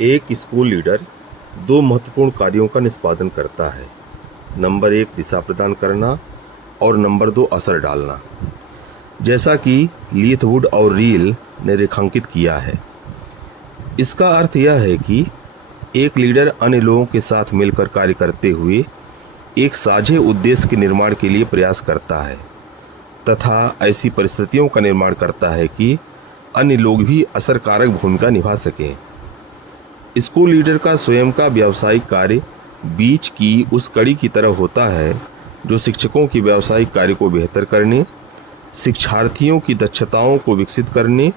एक school leader दो महत्वपूर्ण कार्यों का निष्पादन करता है। नंबर 1 दिशा प्रदान करना और नंबर 2 असर डालना, जैसा कि लीथवुड और रील ने रेखांकित किया है। इसका अर्थ यह है कि एक लीडर अन्य लोगों के साथ मिलकर कार्य करते हुए एक साझे उद्देश्य के निर्माण के लिए प्रयास करता है तथा ऐसी परिस्थितियों का निर्माण करता है कि अन्य लोग भी असरकारक भूमिका निभा सकें। स्कूल लीडर का स्वयं का व्यावसायिक कार्य बीच की उस कड़ी की तरह होता है जो शिक्षकों की व्यावसायिक कार्य को बेहतर करने, शिक्षार्थियों की दक्षताओं को विकसित करने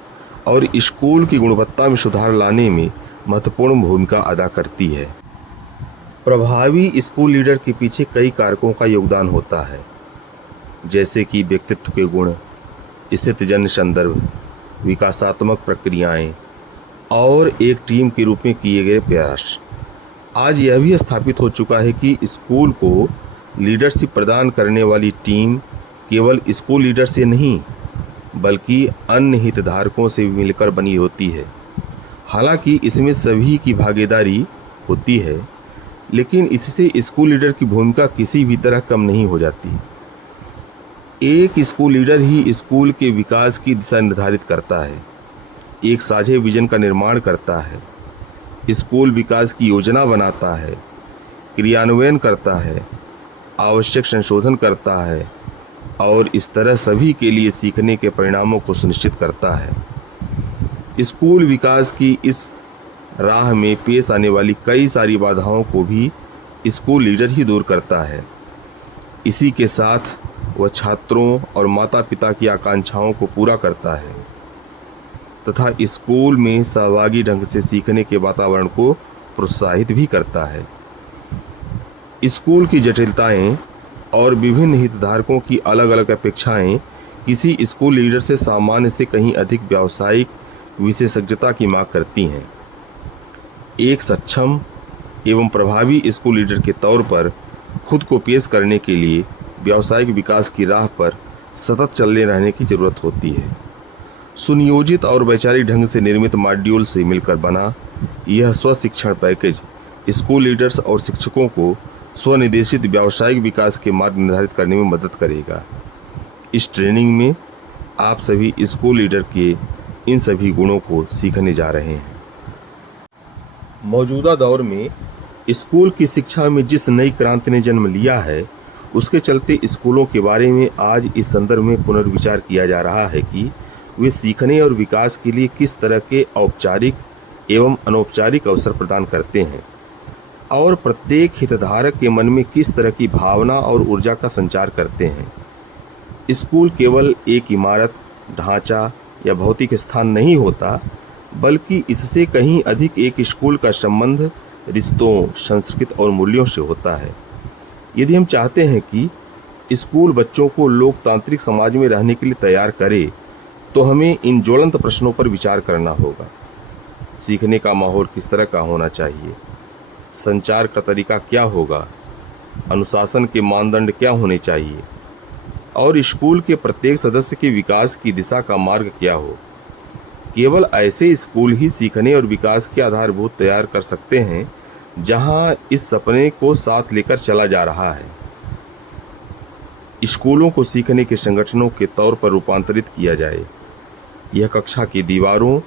और स्कूल की गुणवत्ता में सुधार लाने में महत्वपूर्ण भूमिका अदा करती है। प्रभावी स्कूल लीडर के पीछे कई कारकों का योगदान होता है, जैसे कि व्यक्तित्व के गुण, स्थितिजन्य संदर्भ, विकासात्मक प्रक्रियाएं और एक टीम के रूप में किए गए प्रयास। आज यह भी स्थापित हो चुका है कि स्कूल को लीडरशिप प्रदान करने वाली टीम केवल स्कूल लीडर से नहीं बल्कि अन्य हितधारकों से भी मिलकर बनी होती है। हालांकि इसमें सभी की भागीदारी होती है, लेकिन इससे स्कूल लीडर की भूमिका किसी भी तरह कम नहीं हो जाती। एक स्कूल लीडर ही स्कूल के विकास की दिशा निर्धारित करता है, एक साझे विजन का निर्माण करता है, स्कूल विकास की योजना बनाता है, क्रियान्वयन करता है, आवश्यक संशोधन करता है और इस तरह सभी के लिए सीखने के परिणामों को सुनिश्चित करता है। स्कूल विकास की इस राह में पेश आने वाली कई सारी बाधाओं को भी स्कूल लीडर ही दूर करता है। इसी के साथ वह छात्रों और माता पिता की आकांक्षाओं को पूरा करता है तथा स्कूल में सहभागी ढंग से सीखने के वातावरण को प्रोत्साहित भी करता है। स्कूल की जटिलताएं और विभिन्न हितधारकों की अलग अलग अपेक्षाएं किसी स्कूल लीडर से सामान्य से कहीं अधिक व्यावसायिक विशेषज्ञता की मांग करती हैं। एक सक्षम एवं प्रभावी स्कूल लीडर के तौर पर खुद को पेश करने के लिए व्यावसायिक विकास की राह पर सतत चलने रहने की जरूरत होती है। सुनियोजित और वैचारिक ढंग से निर्मित मॉड्यूल से मिलकर बना यह स्वशिक्षण पैकेज स्कूल लीडर्स और शिक्षकों को स्वनिर्देशित व्यावसायिक विकास के मार्ग निर्धारित करने में मदद करेगा। इस ट्रेनिंग में आप सभी स्कूल लीडर के इन सभी गुणों को सीखने जा रहे हैं। मौजूदा दौर में स्कूल की शिक्षा में जिस नई क्रांति ने जन्म लिया है, उसके चलते स्कूलों के बारे में आज इस संदर्भ में पुनर्विचार किया जा रहा है कि वे सीखने और विकास के लिए किस तरह के औपचारिक एवं अनौपचारिक अवसर प्रदान करते हैं और प्रत्येक हितधारक के मन में किस तरह की भावना और ऊर्जा का संचार करते हैं। स्कूल केवल एक इमारत, ढांचा या भौतिक स्थान नहीं होता, बल्कि इससे कहीं अधिक एक स्कूल का संबंध रिश्तों, संस्कृति और मूल्यों से होता है। यदि हम चाहते हैं कि स्कूल बच्चों को लोकतांत्रिक समाज में रहने के लिए तैयार करे, तो हमें इन ज्वलंत प्रश्नों पर विचार करना होगा। सीखने का माहौल किस तरह का होना चाहिए, संचार का तरीका क्या होगा, अनुशासन के मानदंड क्या होने चाहिए और स्कूल के प्रत्येक सदस्य के विकास की दिशा का मार्ग क्या हो। केवल ऐसे स्कूल ही सीखने और विकास के आधारभूत तैयार कर सकते हैं जहां इस सपने को साथ लेकर चला जा रहा है। स्कूलों को सीखने के संगठनों के तौर पर रूपांतरित किया जाए। यह कक्षा की दीवारों,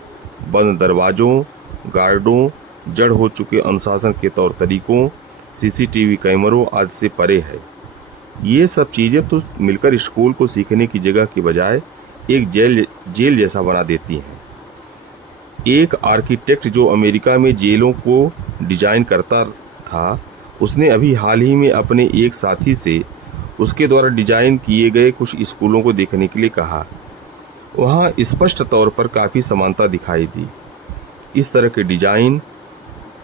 बंद दरवाजों, गार्डों, जड़ हो चुके अनुशासन के तौर तरीकों, सीसीटीवी कैमरों आदि से परे है। ये सब चीज़ें तो मिलकर स्कूल को सीखने की जगह के बजाय एक जेल जैसा बना देती हैं। एक आर्किटेक्ट जो अमेरिका में जेलों को डिजाइन करता था, उसने अभी हाल ही में अपने एक साथी से उसके द्वारा डिजाइन किए गए कुछ स्कूलों को देखने के लिए कहा। वहाँ स्पष्ट तौर पर काफ़ी समानता दिखाई दी। इस तरह के डिजाइन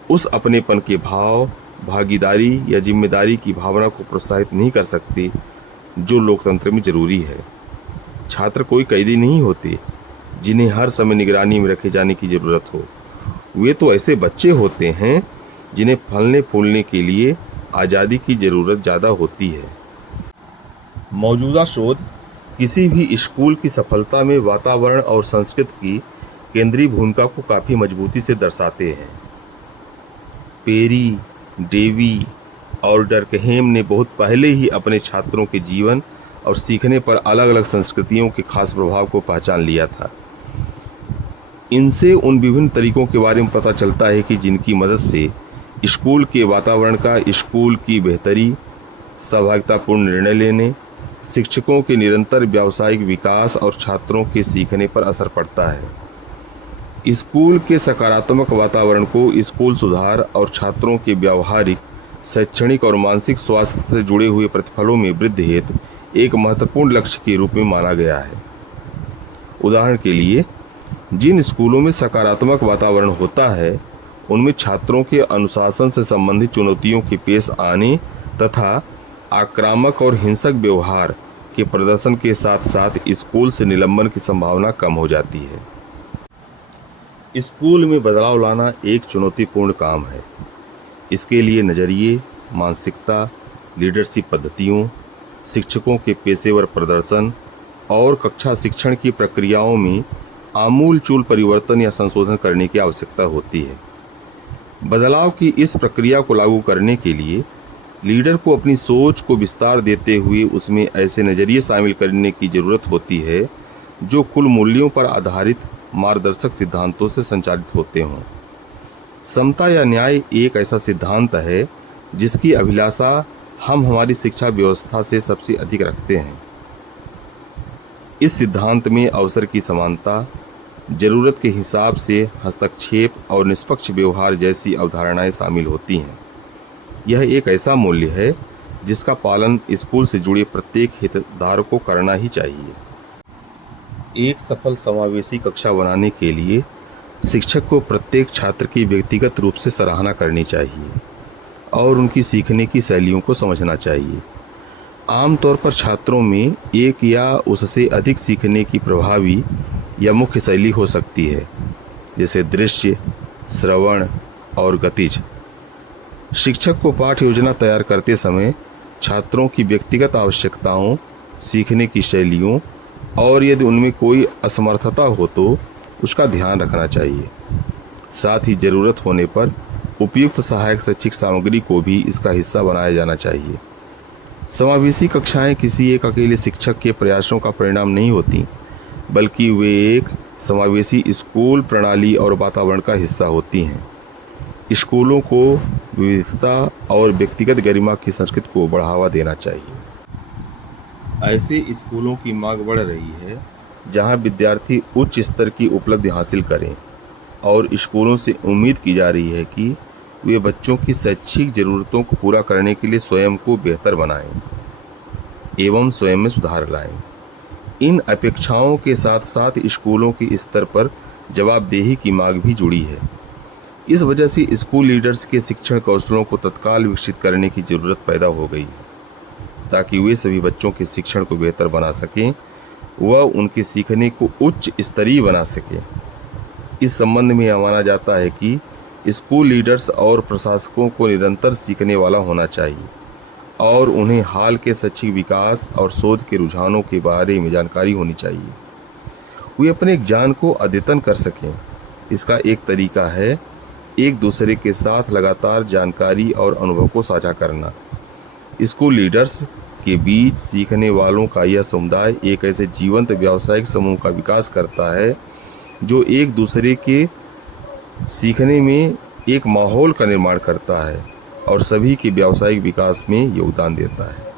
उस अपनेपन के भाव, भागीदारी या जिम्मेदारी की भावना को प्रोत्साहित नहीं कर सकते जो लोकतंत्र में जरूरी है। छात्र कोई कैदी नहीं होते जिन्हें हर समय निगरानी में रखे जाने की ज़रूरत हो। वे तो ऐसे बच्चे होते हैं जिन्हें फलने फूलने के लिए आज़ादी की ज़रूरत ज़्यादा होती है। मौजूदा शोध किसी भी स्कूल की सफलता में वातावरण और संस्कृति की केंद्रीय भूमिका को काफ़ी मजबूती से दर्शाते हैं। पेरी, डेवी और डर्कहेम ने बहुत पहले ही अपने छात्रों के जीवन और सीखने पर अलग अलग संस्कृतियों के खास प्रभाव को पहचान लिया था। इनसे उन विभिन्न तरीकों के बारे में पता चलता है कि जिनकी मदद से स्कूल के वातावरण का, स्कूल की बेहतरी, सहभागितापूर्ण निर्णय लेने, शिक्षकों के निरंतर व्यावसायिक विकास और छात्रों के सीखने पर असर पड़ता है। स्कूल के सकारात्मक वातावरण को स्कूल सुधार और छात्रों के व्यावहारिक, शैक्षणिक और मानसिक स्वास्थ्य से जुड़े हुए प्रतिफलों में वृद्धि हेतु एक महत्वपूर्ण लक्ष्य के रूप में माना गया है। उदाहरण के लिए, जिन स्कूलों में सकारात्मक वातावरण होता है उनमें छात्रों के अनुशासन से संबंधित चुनौतियों के पेश आने तथा आक्रामक और हिंसक व्यवहार के प्रदर्शन के साथ साथ स्कूल से निलंबन की संभावना कम हो जाती है। स्कूल में बदलाव लाना एक चुनौतीपूर्ण काम है। इसके लिए नज़रिए, मानसिकता, लीडरशिप पद्धतियों, शिक्षकों के पेशेवर प्रदर्शन और कक्षा शिक्षण की प्रक्रियाओं में आमूल-चूल परिवर्तन या संशोधन करने की आवश्यकता होती है। बदलाव की इस प्रक्रिया को लागू करने के लिए लीडर को अपनी सोच को विस्तार देते हुए उसमें ऐसे नज़रिए शामिल करने की ज़रूरत होती है जो कुल मूल्यों पर आधारित मार्गदर्शक सिद्धांतों से संचालित होते हों। समता या न्याय एक ऐसा सिद्धांत है जिसकी अभिलाषा हम हमारी शिक्षा व्यवस्था से सबसे अधिक रखते हैं। इस सिद्धांत में अवसर की समानता, जरूरत के हिसाब से हस्तक्षेप और निष्पक्ष व्यवहार जैसी अवधारणाएं शामिल होती हैं। यह एक ऐसा मूल्य है जिसका पालन स्कूल से जुड़े प्रत्येक हितधारक को करना ही चाहिए। एक सफल समावेशी कक्षा बनाने के लिए शिक्षक को प्रत्येक छात्र की व्यक्तिगत रूप से सराहना करनी चाहिए और उनकी सीखने की शैलियों को समझना चाहिए। आमतौर पर छात्रों में एक या उससे अधिक सीखने की प्रभावी या मुख्य शैली हो सकती है, जैसे दृश्य, श्रवण और गतिज। शिक्षक को पाठ योजना तैयार करते समय छात्रों की व्यक्तिगत आवश्यकताओं, सीखने की शैलियों और यदि उनमें कोई असमर्थता हो तो उसका ध्यान रखना चाहिए। साथ ही ज़रूरत होने पर उपयुक्त सहायक शैक्षिक सामग्री को भी इसका हिस्सा बनाया जाना चाहिए। समावेशी कक्षाएं किसी एक अकेले शिक्षक के प्रयासों का परिणाम नहीं होती, बल्कि वे एक समावेशी स्कूल प्रणाली और वातावरण का हिस्सा होती हैं। स्कूलों को विविधता और व्यक्तिगत गरिमा की संस्कृति को बढ़ावा देना चाहिए। ऐसे स्कूलों की मांग बढ़ रही है जहां विद्यार्थी उच्च स्तर की उपलब्धि हासिल करें और स्कूलों से उम्मीद की जा रही है कि वे बच्चों की शैक्षिक ज़रूरतों को पूरा करने के लिए स्वयं को बेहतर बनाएं एवं स्वयं में सुधार लाएं। इन अपेक्षाओं के साथ साथ स्कूलों के स्तर पर जवाबदेही की मांग भी जुड़ी है। इस वजह से स्कूल लीडर्स के शिक्षण कौशलों को तत्काल विकसित करने की ज़रूरत पैदा हो गई है ताकि वे सभी बच्चों के शिक्षण को बेहतर बना सकें व उनके सीखने को उच्च स्तरीय बना सकें। इस संबंध में यह माना जाता है कि स्कूल लीडर्स और प्रशासकों को निरंतर सीखने वाला होना चाहिए और उन्हें हाल के शैक्षिक विकास और शोध के रुझानों के बारे में जानकारी होनी चाहिए। वे अपने ज्ञान को अद्यतन कर सकें। इसका एक तरीका है एक दूसरे के साथ लगातार जानकारी और अनुभव को साझा करना। स्कूल लीडर्स के बीच सीखने वालों का यह समुदाय एक ऐसे जीवंत व्यावसायिक समूह का विकास करता है जो एक दूसरे के सीखने में एक माहौल का निर्माण करता है और सभी के व्यावसायिक विकास में योगदान देता है।